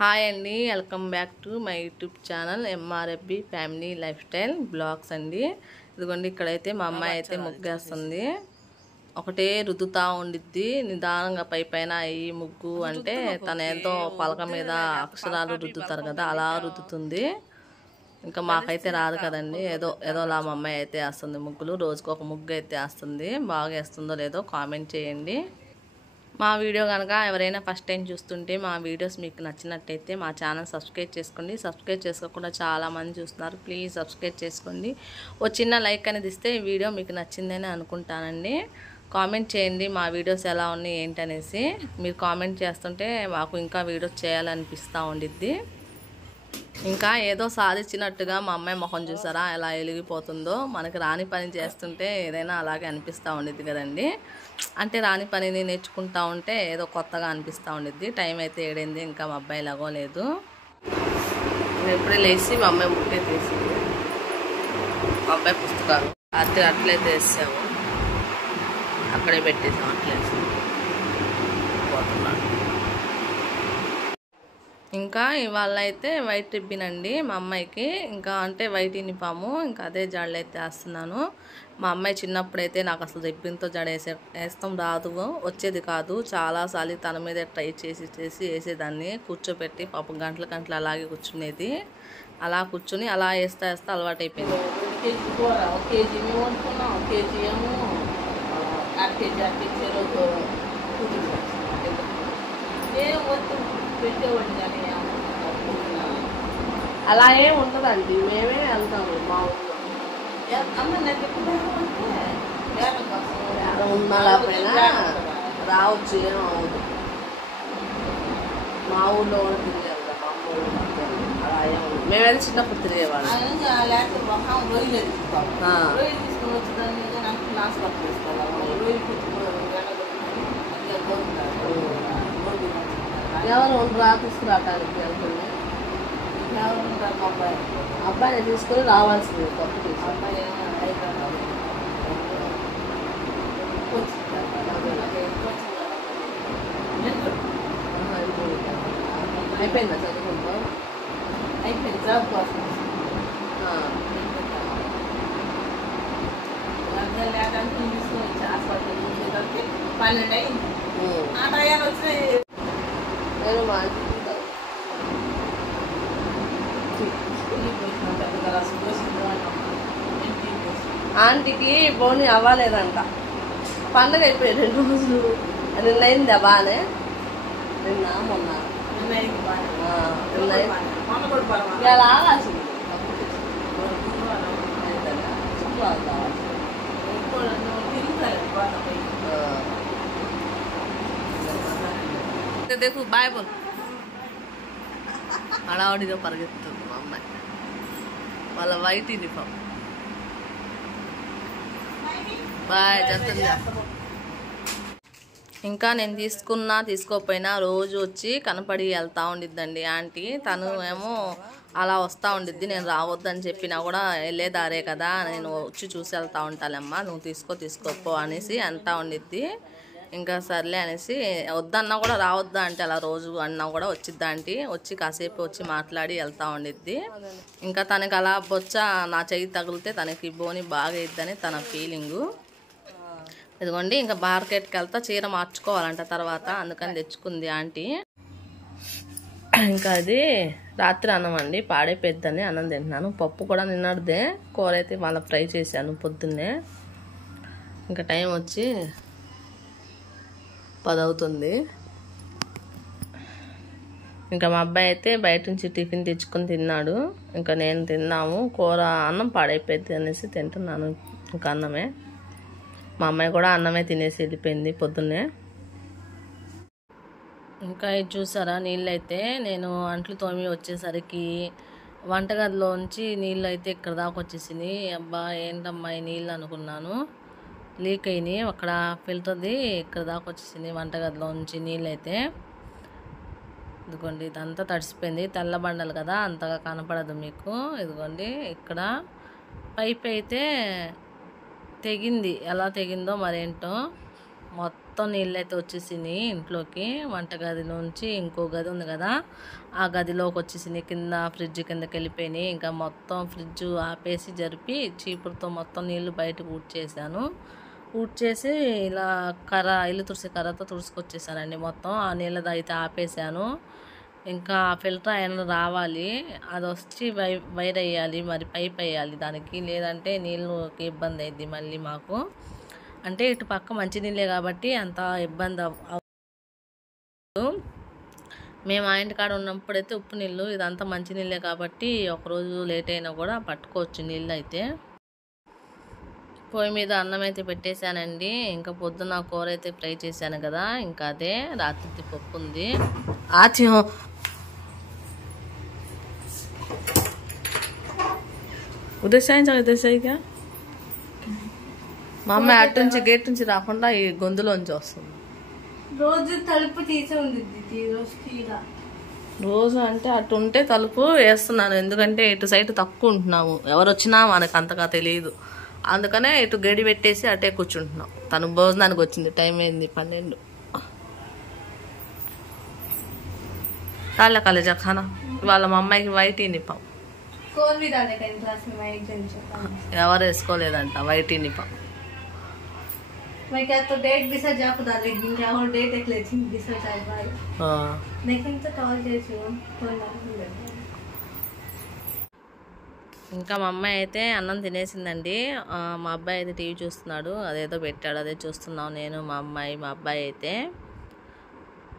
Hi అండి, welcome back to my YouTube channel MRFB family lifestyle blogs అండి. ఇదిగోండి, ఇక్కడైతే మా అమ్మాయి అయితే ముగ్గేస్తుంది. ఒకటే రుద్దుతా ఉండిద్ది నిదానంగా పైన ఈ ముగ్గు అంటే తన ఏదో పలక మీద అక్షరాలు రుద్దుతారు కదా, అలా రుద్దుతుంది. ఇంకా మాకైతే రాదు కదండి, ఏదోలా మా అమ్మాయి అయితే వేస్తుంది ముగ్గులు. రోజుకు ఒక ముగ్గు అయితే వేస్తుంది. బాగా వేస్తుందో లేదో కామెంట్ చేయండి. మా వీడియో కనుక ఎవరైనా ఫస్ట్ టైం చూస్తుంటే మా వీడియోస్ మీకు నచ్చినట్టయితే మా ఛానల్ సబ్స్క్రైబ్ చేసుకోండి. సబ్స్క్రైబ్ చేసుకోకుండా చాలామంది చూస్తున్నారు, ప్లీజ్ సబ్స్క్రైబ్ చేసుకోండి. ఓ చిన్న లైక్ అనేది ఇస్తే ఈ వీడియో మీకు నచ్చిందని అనుకుంటానండి. కామెంట్ చేయండి మా వీడియోస్ ఎలా ఉన్నాయి ఏంటనేసి. మీరు కామెంట్ చేస్తుంటే మాకు ఇంకా వీడియోస్ చేయాలనిపిస్తూ ఉండిద్ది. ఇంకా ఏదో సాధించినట్టుగా మా అమ్మాయి మొహం చూసారా ఎలా వెలిగిపోతుందో. మనకి రాని పని చేస్తుంటే ఏదైనా అలాగే అనిపిస్తూ ఉండిద్ది కదండి. అంటే రాని పనిని నేర్చుకుంటూ ఉంటే ఏదో కొత్తగా అనిపిస్తూ ఉండిద్ది. టైం అయితే ఏడైంది, ఇంకా మా అబ్బాయి లగోలేదు. నేను ఎప్పుడే లేచి మా అమ్మాయి ముక్కే తీసింది. మా అబ్బాయి పుస్తకాలు రాత్రి అట్లయితే వేసాము, అక్కడే పెట్టేసాము. అట్లేసి పోతున్నాడు. ఇంకా ఇవాళ అయితే వైట్ రిబ్బిన్ అండి మా అమ్మాయికి. ఇంకా అంటే వైట్ యూనిఫాము, ఇంకా అదే జడలు అయితే వేస్తున్నాను. మా అమ్మాయి చిన్నప్పుడైతే నాకు అసలు రిబ్బిన్తో జడ వేస్తాం రాదు, వచ్చేది కాదు. చాలాసార్లు తన మీద ట్రై చేసి వేసేదాన్ని. కూర్చోబెట్టి పాపం గంటలు అలాగే కూర్చునేది. అలా కూర్చుని అలా వేస్తా అలవాటు అయిపోయింది. అలా ఏం ఉండదండి, మేమే వెళ్తాము మా ఊళ్ళో. ఉన్నపైన రావచ్చు, ఏమవుదు. మా ఊళ్ళో కూడా తిరిగాము, మా అమ్మ ఊళ్ళో అలా ఏమవుదు. మేమైతే చిన్నప్పుడు తిరిగేవాళ్ళం. ఎవరు రా తీసుకురావటానికి వెళ్తుంది. అబ్బాయిని తీసుకొని రావాల్సింది. తప్పు తీసుకుని అయిపోయిందా చదువుకుంటా? అయిపోయింది. జాబ్ కోసం 12 అయింది. ఆ టయాలు వచ్చి నేను మా ఆంటీకి బోని అవ్వలేదంట. పండగ అయిపోయి 2 రోజులు. నిన్న అయిందా బాగానే? నిన్న మొన్న ఆగాల్సింది. देखो बाय बोल. హడావుడిగా పరిగెత్తుతుంది మా అమ్మాయి. వాళ్ళ వైట్ యూనిఫామ్. బాయ్ చెప్తుంది. ఇంకా నేను తీసుకోకపోయినా రోజు వచ్చి కనపడి వెళ్తూ ఉండిద్దండి ఆంటీ. తను ఏమో అలా వస్తూ ఉండిద్ది. నేను రావద్దని చెప్పినా కూడా వెళ్ళేదారే కదా, నేను వచ్చి చూసి వెళ్తూ ఉంటానమ్మా, నువ్వు తీసుకోపో అనేసి అంటూ ఉండిద్ది. ఇంకా సర్లే అనేసి వద్దన్నా కూడా రావద్దా అంటే అలా రోజు అన్నా కూడా వచ్చిద్దా ఆంటీ. వచ్చి కాసేపు వచ్చి మాట్లాడి వెళ్తూ ఉండిద్ది. ఇంకా తనకి అలా బొచ్చ నా చెయ్యి తగిలితే తనకి బోని బాగా ఇద్దని తన ఫీలింగు. ఇదిగోండి, ఇంకా మార్కెట్కి వెళ్తా చీర మార్చుకోవాలంట తర్వాత, అందుకని తెచ్చుకుంది ఆంటీ. ఇంకా అది రాత్రి అన్నం అండి, పాడైపోద్దని అన్నం తింటున్నాను. పప్పు కూడా నిన్నటిదే, కూర అయితే వాళ్ళ ఫ్రై చేశాను పొద్దున్నే. ఇంకా టైం వచ్చి 10 అవుతుంది. ఇంకా మా అబ్బాయి అయితే బయట నుంచి టిఫిన్ తెచ్చుకొని తిన్నాడు. ఇంకా నేను తిన్నాము. కూర అన్నం పాడైపోయింది అనేసి తింటున్నాను ఇంకా అన్నమే. మా అమ్మాయి కూడా అన్నమే తినేసి వెళ్ళిపోయింది పొద్దున్నే. ఇంకా ఇది చూసారా, నీళ్ళు అయితే నేను అంట్లు తోమి వచ్చేసరికి వంటగదిలోంచి నీళ్ళు అయితే ఇక్కడ దాకా వచ్చేసింది. అబ్బా ఏంటమ్మా ఈ నీళ్ళు అనుకున్నాను. లీక్ అయినాయి, అక్కడ ఫిల్టర్ది ఇక్కడ దాకా వచ్చేసింది వంటగదిలో నుంచి నీళ్ళు అయితే. ఇదిగోండి, ఇదంతా తడిసిపోయింది. తెల్ల బండలు కదా, అంతగా కనపడదు మీకు. ఇదిగోండి, ఇక్కడ పైప్ అయితే తెగింది. ఎలా తెగిందో మరేంటో, మొత్తం మొత్తం నీళ్ళు అయితే వచ్చేసినాయి ఇంట్లోకి. వంటగది నుంచి ఇంకో గది ఉంది కదా, ఆ గదిలోకి వచ్చేసినాయి. కింద ఫ్రిడ్జ్ కిందకి వెళ్ళిపోయినాయి. ఇంకా మొత్తం ఫ్రిడ్జ్ ఆపేసి జరిపి చీపురుతో మొత్తం నీళ్ళు బయటకు ఊడ్చేసాను. ఊడ్చేసి ఇలా ఇల్లు తుడిసే కర్రతో తుడుచుకొచ్చేసానండి. మొత్తం ఆ నీళ్ళది అయితే ఆపేసాను. ఇంకా ఫిల్టర్ అయిన రావాలి, అది వచ్చి వైర్ వేయాలి, మరి పైప్ వేయాలి దానికి, లేదంటే నీళ్ళకి ఇబ్బంది అయింది మళ్ళీ మాకు. అంటే ఇటు పక్క మంచినీళ్ళే కాబట్టి అంత ఇబ్బంది అవ్వదు. మేము ఆ ఇంటికాడ ఉన్నప్పుడైతే ఉప్పు నీళ్ళు, ఇదంతా మంచినీళ్ళే కాబట్టి ఒకరోజు లేట్ అయినా కూడా పట్టుకోవచ్చు నీళ్ళు అయితే. పొయ్యి మీద అన్నం అయితే పెట్టేశానండి. ఇంకా పొద్దున్న కూర అయితే ఫ్రై చేశాను కదా, ఇంకా అదే రాత్రి పప్పు ఉంది. ఉదయసాయిగా మా అమ్మాయి అటు నుంచి గేట్ నుంచి రాకుండా ఈ గొంతులోంచి వస్తుంది. రోజు తలుపు తీసే ఉంది, రోజు అంటే అటు ఉంటే తలుపు వేస్తున్నాను, ఎందుకంటే ఇటు సైడ్ తక్కువ ఉంటున్నాము, ఎవరు వచ్చినా మనకు అంతగా తెలియదు. అందుకనే ఇటు గడి పెట్టేసి అటే కూర్చుంటున్నాం. తను భోజనానికి వచ్చింది, టైం అయింది 12. కాళ్ళ కాలేజా ఖానా ఇవాళ మా అమ్మాయికి వైట్ యూనిఫామ్. ఎవరు వేసుకోలేదంట వైట్ యూనిఫామ్. मैं क्या तो डेट भी सजा खुदा लेकिन क्या और डेट एक लेकिन भी सजा भाई लेकिन तो कॉल చేసి ఇంకా మా అమ్మాయి అయితే అన్నం తినేసిందండి. మా అబ్బాయి అయితే టీవీ చూస్తున్నాడు, అదేదో పెట్టాడు, అదే చూస్తున్నాం నేను, మా అమ్మాయి, మా అబ్బాయి అయితే.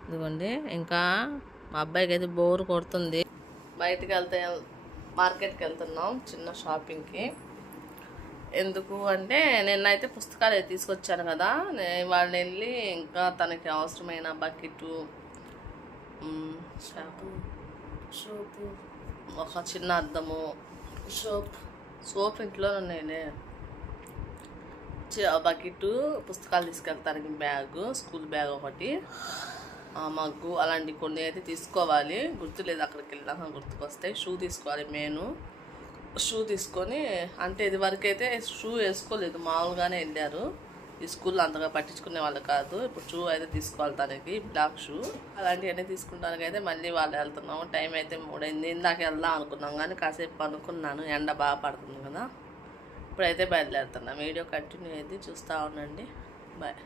ఇదిగోండి, ఇంకా మా అబ్బాయికి అయితే బోర్ కొడుతుంది. బయటికి మార్కెట్కి వెళ్తున్నాం చిన్న షాపింగ్కి. ఎందుకు అంటే నిన్నైతే పుస్తకాలు అయితే తీసుకొచ్చాను కదా, వాళ్ళు వెళ్ళి ఇంకా తనకి అవసరమైన బకెటు, సోపు, ఒక చిన్న అద్దము, సోప్ ఇంట్లో ఉన్నాయిలే, బకెట్, పుస్తకాలు తీసుకెళ్తానికి బ్యాగ్, స్కూల్ బ్యాగ్ ఒకటి, మగ్గు, అలాంటి కొన్ని అయితే తీసుకోవాలి. గుర్తులేదు, అక్కడికి వెళ్ళినాక గుర్తుకొస్తాయి. షూ తీసుకోవాలి మెయిన్. షూ తీసుకొని, అంటే ఇది వరకు అయితే షూ వేసుకోలేదు, మామూలుగానే వెళ్ళారు. ఈ స్కూల్లో అంతగా పట్టించుకునే వాళ్ళు కాదు. ఇప్పుడు షూ అయితే తీసుకోవాలి తనకి, బ్లాక్ షూ. అలాంటివన్నీ తీసుకుంటానికి అయితే మళ్ళీ వాళ్ళు వెళ్తున్నాము. టైం అయితే 3 అయింది. ఇందాక వెళ్దాం అనుకున్నాం కానీ కాసేపు అనుకున్నాను, ఎండ బాగా పడుతుంది కదా. ఇప్పుడైతే బయలుదేరుతున్నాం. వీడియో కంటిన్యూ అయితే చూస్తూ ఉండండి. బాయ్.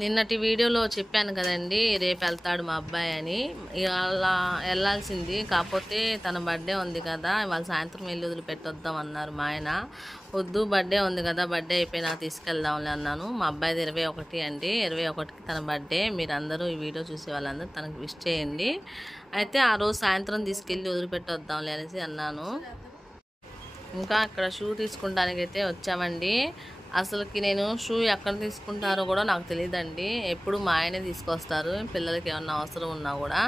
నిన్నటి వీడియోలో చెప్పాను కదండి, రేపు వెళ్తాడు మా అబ్బాయి అని. ఇవాళ వెళ్ళాల్సింది, కాకపోతే తన బర్త్డే ఉంది కదా, ఇవాళ సాయంత్రం వెళ్ళి వదిలిపెట్టొద్దాం అన్నారు మా ఆయన. వద్దు, బర్త్డే ఉంది కదా, బర్త్డే అయిపోయినా తీసుకెళ్దాంలే అన్నాను. మా అబ్బాయిది 21 అండి, 21కి తన బర్త్డే. మీరందరూ ఈ వీడియో చూసే వాళ్ళందరూ తనకు విష్ చేయండి. అయితే ఆ రోజు సాయంత్రం తీసుకెళ్ళి వదిలిపెట్టొద్దాంలే అనేసి అన్నాను. ఇంకా ఇక్కడ షూ తీసుకుంటానికి అయితే వచ్చామండి. అసలుకి నేను షూ ఎక్కడ తీసుకుంటారో కూడా నాకు తెలియదండి. ఎప్పుడు మా ఆయనే తీసుకొస్తారు, పిల్లలకి ఏమన్నా అవసరం ఉన్నా కూడా.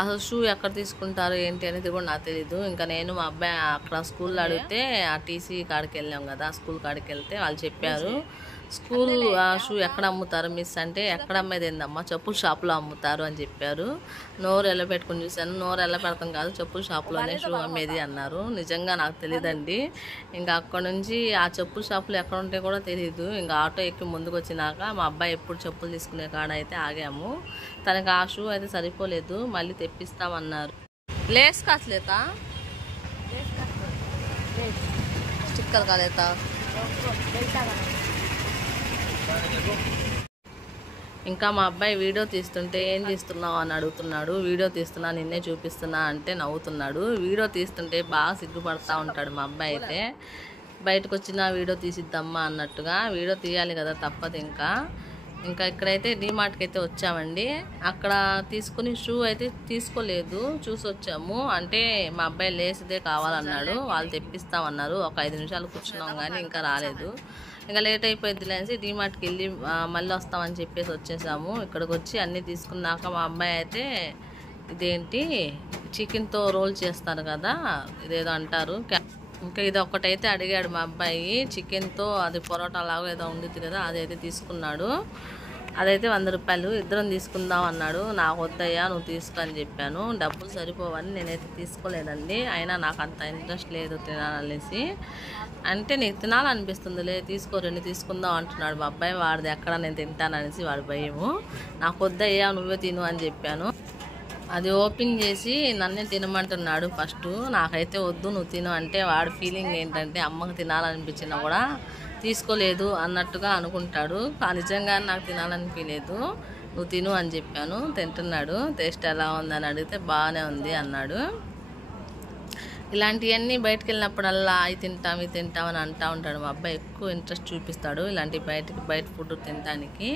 అసలు షూ ఎక్కడ తీసుకుంటారు ఏంటి అనేది కూడా నాకు తెలీదు. ఇంకా నేను మా అబ్బాయి అక్కడ స్కూల్లో అడిగితే, ఆ టీసీ కాడికి వెళ్ళాం కదా, స్కూల్ కాడికి వెళ్తే వాళ్ళు చెప్పారు, స్కూల్ షూ ఎక్కడ అమ్ముతారు మిస్ అంటే, ఎక్కడ అమ్మేది ఏందమ్మా, చెప్పుల షాపులో అమ్ముతారు అని చెప్పారు. నోరు ఎలా పెట్టుకుని చూశాను, నోరు ఎలా పెడతాం కాదు, చెప్పుల షాపులోనే షూ అమ్మేది అన్నారు. నిజంగా నాకు తెలియదండి. ఇంకా అక్కడ నుంచి ఆ చెప్పుల షాపులు ఎక్కడ ఉంటే కూడా తెలియదు. ఇంకా ఆటో ఎక్కి ముందుకు వచ్చినాక మా అబ్బాయి ఎప్పుడు చెప్పులు తీసుకునే కాడ అయితే ఆగాము. తనకు ఆ షూ అయితే సరిపోలేదు, మళ్ళీ తెప్పిస్తామన్నారు. Lay's కాసలేతా, sticker కాలేతా. ఇంకా మా అబ్బాయి వీడియో తీస్తుంటే ఏం తీస్తున్నావు అని అడుగుతున్నాడు. వీడియో తీస్తున్నా, నిన్నే చూపిస్తున్నా అంటే నవ్వుతున్నాడు. వీడియో తీస్తుంటే బాగా సిగ్గుపడతా ఉంటాడు మా అబ్బాయి అయితే. బయటకు వచ్చిన వీడియో తీసిద్దమ్మా అన్నట్టుగా, వీడియో తీయాలి కదా, తప్పదు. ఇంకా ఇక్కడైతే డీమార్ట్కి అయితే వచ్చామండి. అక్కడ తీసుకుని షూ అయితే తీసుకోలేదు, చూసి వచ్చాము. అంటే మా అబ్బాయి లేసిదే కావాలన్నాడు, వాళ్ళు తెప్పిస్తామన్నారు. ఒక 5 నిమిషాలు కూర్చున్నాం కానీ ఇంకా రాలేదు. ఇంకా లేట్ అయిపోయింది అనేసి డీమార్ట్కి వెళ్ళి మళ్ళీ వస్తామని చెప్పేసి వచ్చేసాము. ఇక్కడికి వచ్చి అన్నీ తీసుకున్నాక మా అబ్బాయి అయితే ఇదేంటి చికెన్తో రోల్ చేస్తారు కదా, ఇదేదో అంటారు, ఇంకా ఇది ఒక్కటైతే అడిగాడు మా అబ్బాయి. చికెన్తో అది పొరోటా లాగా ఏదో ఉండిద్ది కదా, అదైతే తీసుకున్నాడు. అదైతే 100 రూపాయలు. ఇద్దరం తీసుకుందాం అన్నాడు. నాకు వద్దయ్యా నువ్వు తీసుకో అని చెప్పాను. డబ్బులు సరిపోవని నేనైతే తీసుకోలేదండి. అయినా నాకు అంత ఇంట్రెస్ట్ లేదు తినాలనేసి. అంటే నీకు తినాలనిపిస్తుందిలే తీసుకో 2 తీసుకుందాం అంటున్నాడు మా అబ్బాయి. వాడిది ఎక్కడ నేను తింటాననేసి వాడి భయము. నాకు వద్దయ్యా నువ్వే తిను అని చెప్పాను. అది ఓపెన్ చేసి నన్నే తినమంటున్నాడు ఫస్ట్. నాకైతే వద్దు నువ్వు తిను అంటే వాడి ఫీలింగ్ ఏంటంటే అమ్మకు తినాలనిపించినా కూడా తీసుకోలేదు అన్నట్టుగా అనుకుంటాడు. నిజంగా నాకు తినాలనిపించలేదు, నువ్వు తిను అని చెప్పాను. తింటున్నాడు. టేస్ట్ ఎలా ఉందని అడిగితే బాగానే ఉంది అన్నాడు. ఇలాంటివన్నీ బయటకు వెళ్ళినప్పుడల్లా అవి తింటాం ఇది తింటాం అని అంటూ ఉంటాడు మా అబ్బాయి. ఎక్కువ ఇంట్రెస్ట్ చూపిస్తాడు ఇలాంటి బయట ఫుడ్ తినడానికి.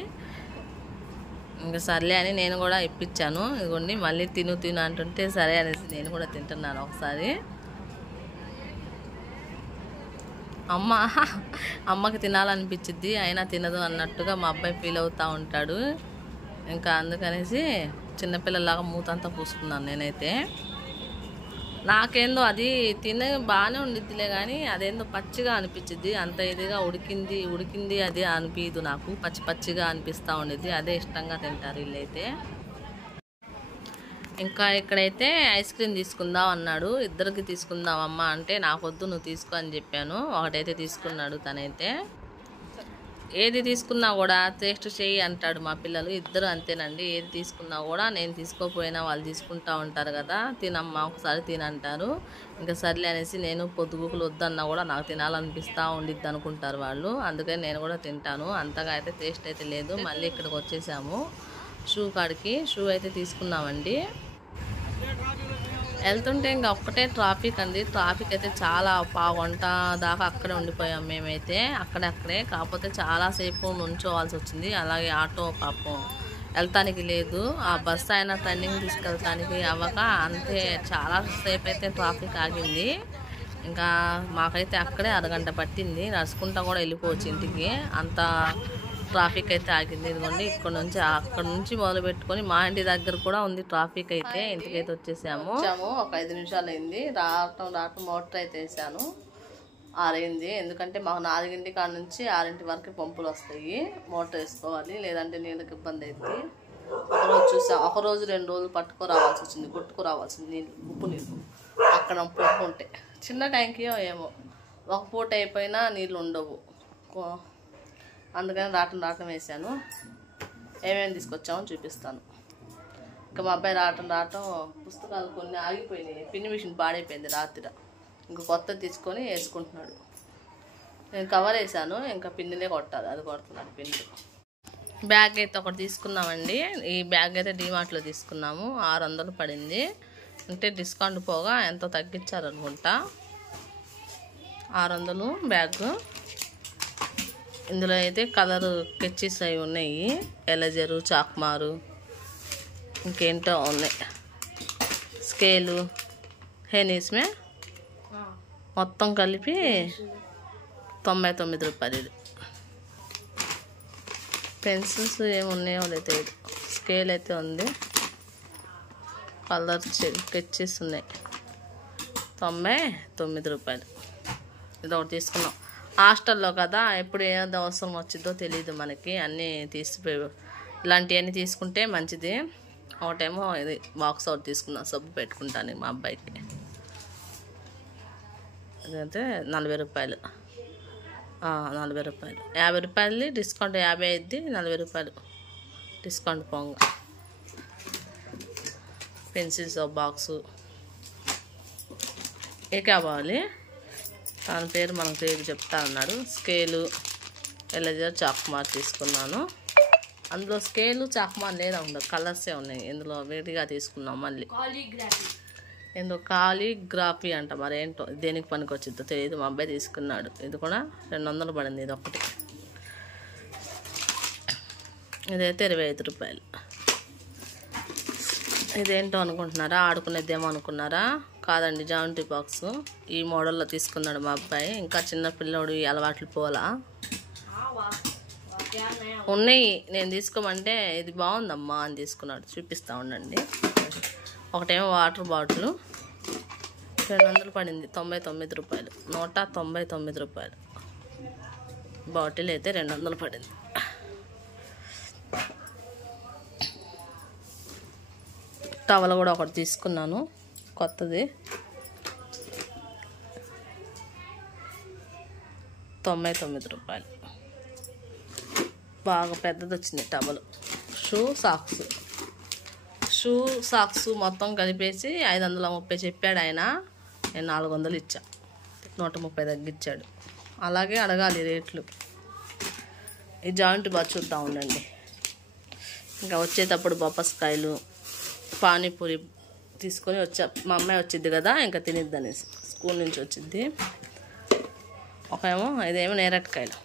ఇంకా సర్లే అని నేను కూడా ఇప్పించాను. ఇదిగోండి మళ్ళీ తిను అంటుంటే సరే అనేసి నేను కూడా తింటున్నాను ఒకసారి. అమ్మకి తినాలనిపించింది అయినా తినదు అన్నట్టుగా మా అబ్బాయి ఫీల్ అవుతూ ఉంటాడు. ఇంకా అందుకనేసి చిన్నపిల్లలాగా మూతంతా పూసుకున్నాను నేనైతే. నాకేందో అది తినే బాగానే ఉండిద్దిలే కానీ అదేందో పచ్చిగా అనిపించింది. అంత ఇదిగా ఉడికింది అది అనిపించదు నాకు. పచ్చిగా అనిపిస్తూ ఉండిద్ది. అదే ఇష్టంగా తింటారు వీళ్ళైతే. ఇంకా ఇక్కడైతే ఐస్ క్రీమ్ తీసుకుందాం అన్నాడు. ఇద్దరికి తీసుకుందాం అమ్మ అంటే నాకు వద్దు నువ్వు తీసుకో అని చెప్పాను. ఒకటైతే తీసుకున్నాడు తనైతే. ఏది తీసుకున్నా కూడా టేస్ట్ చేయి అంటాడు మా పిల్లలు. ఇద్దరు అంతేనండి. ఏది తీసుకున్నా కూడా నేను తీసుకోపోయినా వాళ్ళు తీసుకుంటూ ఉంటారు కదా, తినమ్మా ఒకసారి తినంటారు. ఇంకా సర్లే అనేసి నేను పొద్దుగుకులు వద్దన్నా కూడా నాకు తినాలనిపిస్తూ ఉండిద్ది అనుకుంటారు వాళ్ళు. అందుకని నేను కూడా తింటాను. అంతగా అయితే టేస్ట్ అయితే లేదు. మళ్ళీ ఇక్కడికి వచ్చేసాము షూ కాడికి. షూ అయితే తీసుకున్నామండి. వెళ్తుంటే ఇంకా ఒక్కటే ట్రాఫిక్ అండి. ట్రాఫిక్ అయితే చాలా పావుగంట దాకా అక్కడే ఉండిపోయాం మేమైతే. అక్కడే కాకపోతే చాలాసేపు నుంచోవాల్సి వచ్చింది. అలాగే ఆటో పాపం వెళ్తానికి లేదు. ఆ బస్సు అయినా టర్నింగ్ తీసుకెళ్తానికి అవ్వక అంతే చాలాసేపు అయితే ట్రాఫిక్ ఆగింది. ఇంకా మాకైతే అక్కడే అరగంట పట్టింది. నడుచుకుంటా కూడా వెళ్ళిపోవచ్చు ఇంటికి, అంత ట్రాఫిక్ అయితే ఆగింది. ఇదిగోండి అక్కడ నుంచి మొదలు పెట్టుకొని మా ఇంటి దగ్గర కూడా ఉంది ట్రాఫిక్ అయితే. ఇంటికైతే వచ్చేసాము. ఒక 5 నిమిషాలు అయింది. రావటం మోటార్ అయితే వేసాను. 6 అయింది. ఎందుకంటే మాకు 4 కాడ నుంచి 6 వరకు పంపులు వస్తాయి. మోటార్ వేసుకోవాలి, లేదంటే నీళ్ళకి ఇబ్బంది అవుతుంది. ఒకరోజు చూసాం, ఒకరోజు 2 రోజులు పట్టుకురావాల్సి వచ్చింది, కొట్టుకురావాల్సింది నీళ్ళు, ఉప్పు నీళ్ళు. అక్కడ పంపు ఉంటే చిన్న ట్యాంకీయో ఏమో ఒక పూట అయిపోయినా నీళ్ళు ఉండవు. అందుకని రావటం వేసాను. ఏమేమి తీసుకొచ్చామో చూపిస్తాను. ఇంకా మా అబ్బాయి రావటం పుస్తకాలు కొన్ని ఆగిపోయినాయి. పిన్ని మిషన్ పాడైపోయింది రాత్రి. ఇంకా కొత్త తీసుకొని వేసుకుంటున్నాడు. నేను కవర్ వేసాను, ఇంకా పిన్నిలే కొట్టాలి. అది కొడుతున్నాడు పిన్నులు. బ్యాగ్ అయితే ఒకటి తీసుకున్నామండి. ఈ బ్యాగ్ అయితే డీమార్ట్లో తీసుకున్నాము. 600 పడింది. అంటే డిస్కౌంట్ పోగా ఎంతో తగ్గించారు అనుకుంటా. 600 బ్యాగ్. ఇందులో అయితే కలర్ స్కెచెస్ అవి ఉన్నాయి. ఎలజరు, చాక్మారు, ఇంకేంటో ఉన్నాయి, స్కేలు, హెనీస్మే మొత్తం కలిపి 99 రూపాయలు. ఇది పెన్సిల్స్ ఏమున్నాయో లేదు. స్కేల్ అయితే ఉంది. కలర్ స్కెచెస్ ఉన్నాయి. 99 రూపాయలు. ఇది ఒకటి తీసుకున్నాం. హాస్టల్లో కదా, ఎప్పుడు ఏదో అవసరం వచ్చిందో తెలియదు మనకి. అన్నీ తీసిపోయి ఇలాంటివన్నీ తీసుకుంటే మంచిది. ఒకటేమో ఇది బాక్స్ ఒకటి తీసుకున్నాం సబ్బు పెట్టుకుంటాను మా అబ్బాయికి. అదైతే 40 రూపాయలు. 40 రూపాయలు. 50 రూపాయలు డిస్కౌంట్. 50 అయింది, 40 రూపాయలు డిస్కౌంట్ పోంగ. Pencils box. ఏ కావాలి దాని పేరు మనకు పేరు చెప్తా అన్నాడు. స్కేలు, ఎలజర్, చాక్మార్ తీసుకున్నాను. అందులో స్కేలు చాక్మార్ లేదా ఉండదు, కలర్సే ఉన్నాయి. ఇందులో వేడిగా తీసుకున్నాం. మళ్ళీ ఏందో కాలిగ్రఫీ అంట, మరి ఏంటో దేనికి పనికి వచ్చిందో తెలియదు. మా అబ్బాయి తీసుకున్నాడు. ఇది కూడా 200 పడింది. ఇది ఒకటి. ఇదైతే 25 రూపాయలు. ఇదేంటో అనుకుంటున్నారా? ఆడుకునేదేమో అనుకున్నారా? కాదండి, జామెంట్రీ బాక్స్. ఈ మోడల్లో తీసుకున్నాడు మా అబ్బాయి. ఇంకా చిన్న పిల్లోడు ఈ అలవాట్లు పోలా ఉన్నాయి. నేను తీసుకోమంటే ఇది బాగుందమ్మా అని తీసుకున్నాడు. చూపిస్తూ ఉండండి. ఒకటేమో వాటర్ బాటిల్ 200 పడింది. 99 రూపాయలు. 199 రూపాయలు. బాటిల్ అయితే 200 పడింది. టవల్ కూడా ఒకటి తీసుకున్నాను కొత్తది, 99 రూపాయలు. బాగా పెద్దది వచ్చింది టవల్. షూ సాక్స్ మొత్తం కలిపేసి 530 చెప్పాడు ఆయన. నేను 400 ఇచ్చా, 130 తగ్గించాడు. అలాగే అడగాలి రేట్లు. ఈ జాయింట్ బాగా చూద్దాం ఉండండి. ఇంకా వచ్చేటప్పుడు బొప్పస్కాయలు, పానీపూరి తీసుకొని వచ్చా. మా అమ్మాయి వచ్చింది కదా, ఇంకా తినిద్దనేసి స్కూల్ నుంచి వచ్చింది. ఇదేమో నేరటికాయలు,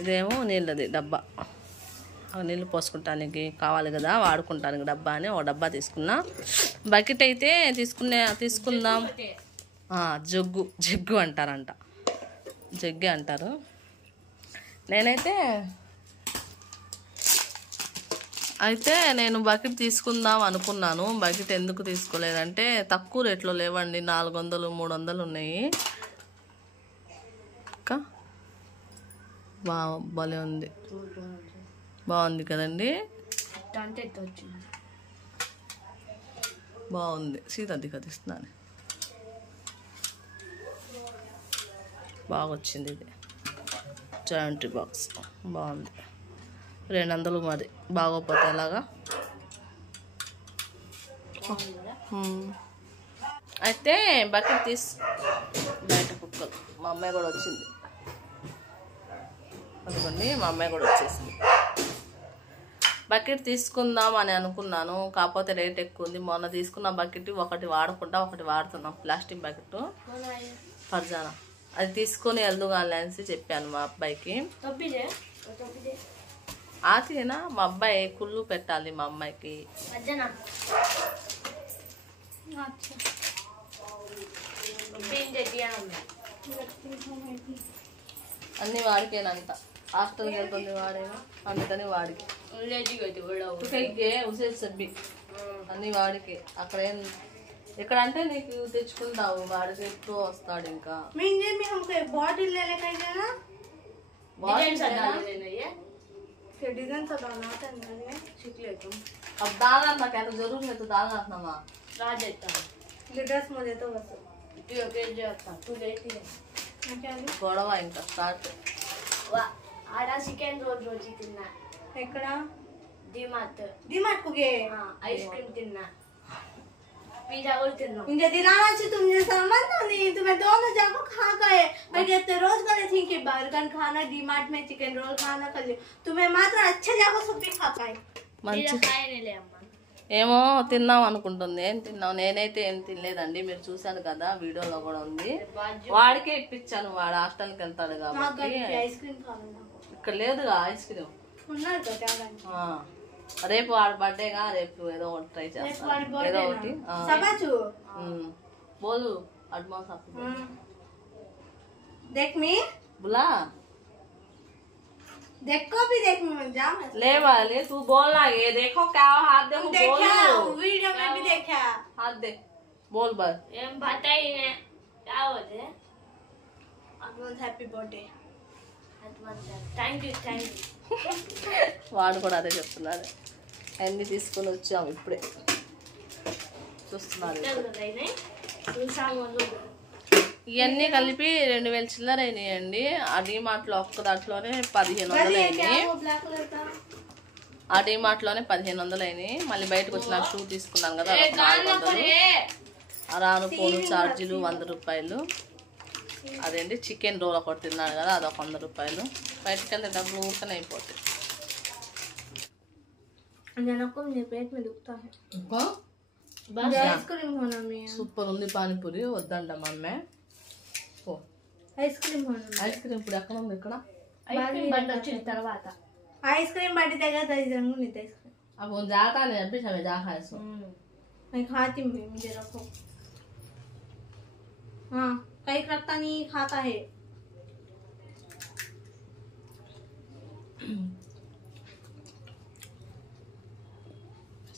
ఇదేమో నీళ్ళది డబ్బా. నీళ్ళు పోసుకుంటానికి కావాలి కదా, వాడుకుంటానికి డబ్బా అని ఒక డబ్బా తీసుకున్నా. బకెట్ అయితే తీసుకుందాం. జగ్గు అంటారంట, జగ్గే అంటారు. నేను బకెట్ తీసుకుందాం అనుకున్నాను. బకెట్ ఎందుకు తీసుకోలేదంటే తక్కువ రేట్లో లేవండి, 400 300 ఉన్నాయి. ఇంకా భలే ఉంది, బాగుంది కదండి, బాగుంది. సీతది కదిస్తున్నాను, బాగా వచ్చింది. ఇది జాయింట్రీ బాక్స్ బాగుంది, 200 మరి. బాగోపోతే ఎలాగా. అయితే బకెట్ బయట కుక్కలు. మా అమ్మాయి కూడా వచ్చింది అనుకోండి, మా అమ్మాయి కూడా వచ్చేసింది. బకెట్ తీసుకుందాం అని అనుకున్నాను, కాకపోతే రేట్ ఎక్కువ ఉంది. మొన్న తీసుకున్న బకెట్ ఒకటి వాడకుండా ఒకటి వాడుతున్నాం, ప్లాస్టిక్ బకెట్ ఫర్జానా. అది తీసుకొని వెళ్దుగాని అనేసి చెప్పాను మా అబ్బాయికి. ఆతినా మా అబ్బాయి కుళ్ళు పెట్టాలి మా అమ్మాయికి. అన్ని వాడికేనంట, హాస్టల్కి వెళ్తుంది వాడేమో, అందుకని వాడికి ఉసే సబ్బి అన్ని వాడికి. అక్కడ ఇక్కడ అంటే నీకు తెచ్చుకుంటావు, వాడికి ఎక్కువ వస్తాడు. ఇంకా బాటిల్ अब दाल ना क्या तो जरूर है तो दाल रखना माँ रात देता हूँ लीडर्स मुझे तो बस तू के जो था तू लेती है मैं क्या ली गोड़ा वाइन का स्टार्ट वाह आड़ा चिकन रोज तिन्ना एकड़ा डीमार्ट को गए हाँ आइसक्रीम तिन्ना पिज़्ज़ा और तिन्ना मुझे दिलाना चाहिए तुमने सामान तो नहीं तुम्हें दोनों जगह खा गए मैं कहते रोज करे थी कि बर्गर खाना डीमार्ट में चिकन रोल खाना कर लियो तुम्हें मात्र अच्छे जगह सब भी खा पाए ఏమో తిన్నాం అనుకుంటుంది. ఏం తిన్నావు? నేనైతే ఏం తినలేదండి, మీరు చూశాను కదా, వీడియోలో కూడా ఉంది. వాడికే ఇప్పించాను, వాడు హాస్టల్కి వెళ్తాడు కాబట్టి. ఇక్కడ లేదుగా ఐస్ క్రీమ్, రేపు వాడు బర్త్డేగా, రేపు ఏదో ఒకటి ట్రై చేస్తాను, ఏదో ఒకటి. బోలు అడ్వాన్స్ బులా देखो भी देख में जा ले वाले तू बोलना ये देखो क्या हाथ देखो देखा वीडियो में भी देखा हाथ दे बोल बस ये पता ही नहीं क्या होते हैं advance happy birthday advance thank you వాడు కూడా అదే చెప్తున్నారు. అన్ని తీసుకొని వచ్చాము ఇప్పుడే చూస్తున్నారు. ఇవన్నీ కలిపి 2000 చిల్లర అయినాయండి. ఆ డీమార్ట్లో ఒక్క దాంట్లోనే 1500 అయినాయి. ఆ డీమార్ట్లోనే 1500 అయినాయి. మళ్ళీ బయటకు వచ్చిన షూ తీసుకున్నాను కదా, 400. రాను పోను ఛార్జీలు 100 రూపాయలు. అదేంటి చికెన్ రోల్ ఒకటి తిన్నాను కదా, అదొక 100 రూపాయలు. బయటకు వెళ్తే డబ్బులు ఊరికనే అయిపోతాయి. సూపర్ ఉంది పానీపూరి, వద్దంట మా అమ్మాయి. ఐస్ క్రీమ్ ఇప్పుడు ఎక్కడ ఉంది? ఇక్కడ తర్వాత ఐస్ క్రీम बाटी देगा तो जरूर नहीं था इसका अब वो जाता नहीं अभी समय जा खा इसको मैं खाती हूँ मुझे रखो हाँ कई रखता नहीं खाता है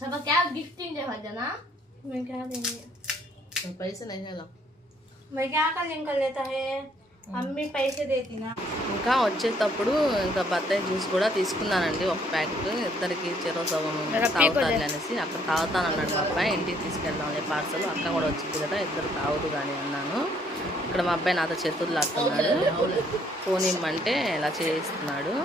सब क्या गिफ्टिंग दे भजना मैं क्या देंगे पैसे नहीं है लो मैं क्या कर लेता है मम्मी पैसे देती ना ఇంకా వచ్చేటప్పుడు ఇంకా బత్తాయి జ్యూస్ కూడా తీసుకున్నానండి, ఒక ప్యాకెట్. ఇద్దరికి చెరో సగం తాగుతాను అనేసి అక్కడ తాగుతానన్నాడు మా అబ్బాయి. ఇంటికి తీసుకెళ్దాంలే పార్సల్, అక్క కూడా వచ్చింది కదా, ఇద్దరు తాగుదు కానీ అన్నాను. ఇక్కడ మా అబ్బాయి నాతో చేతులు లాక్కున్నాడు, ఫోన్ ఇమ్మంటే ఇలా చేయిస్తున్నాడు.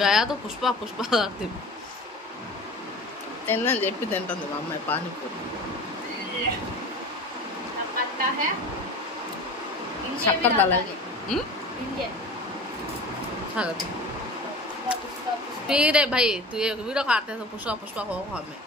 గయాతో పుష్ప పుష్ప తిందని చెప్పి తింటుంది మా అమ్మాయి పానీపూరి. చక్కెర దళాలి पी रे भाई, तू ये वीडियो खाते हैं तो पुष्पा पुष्पा को हमें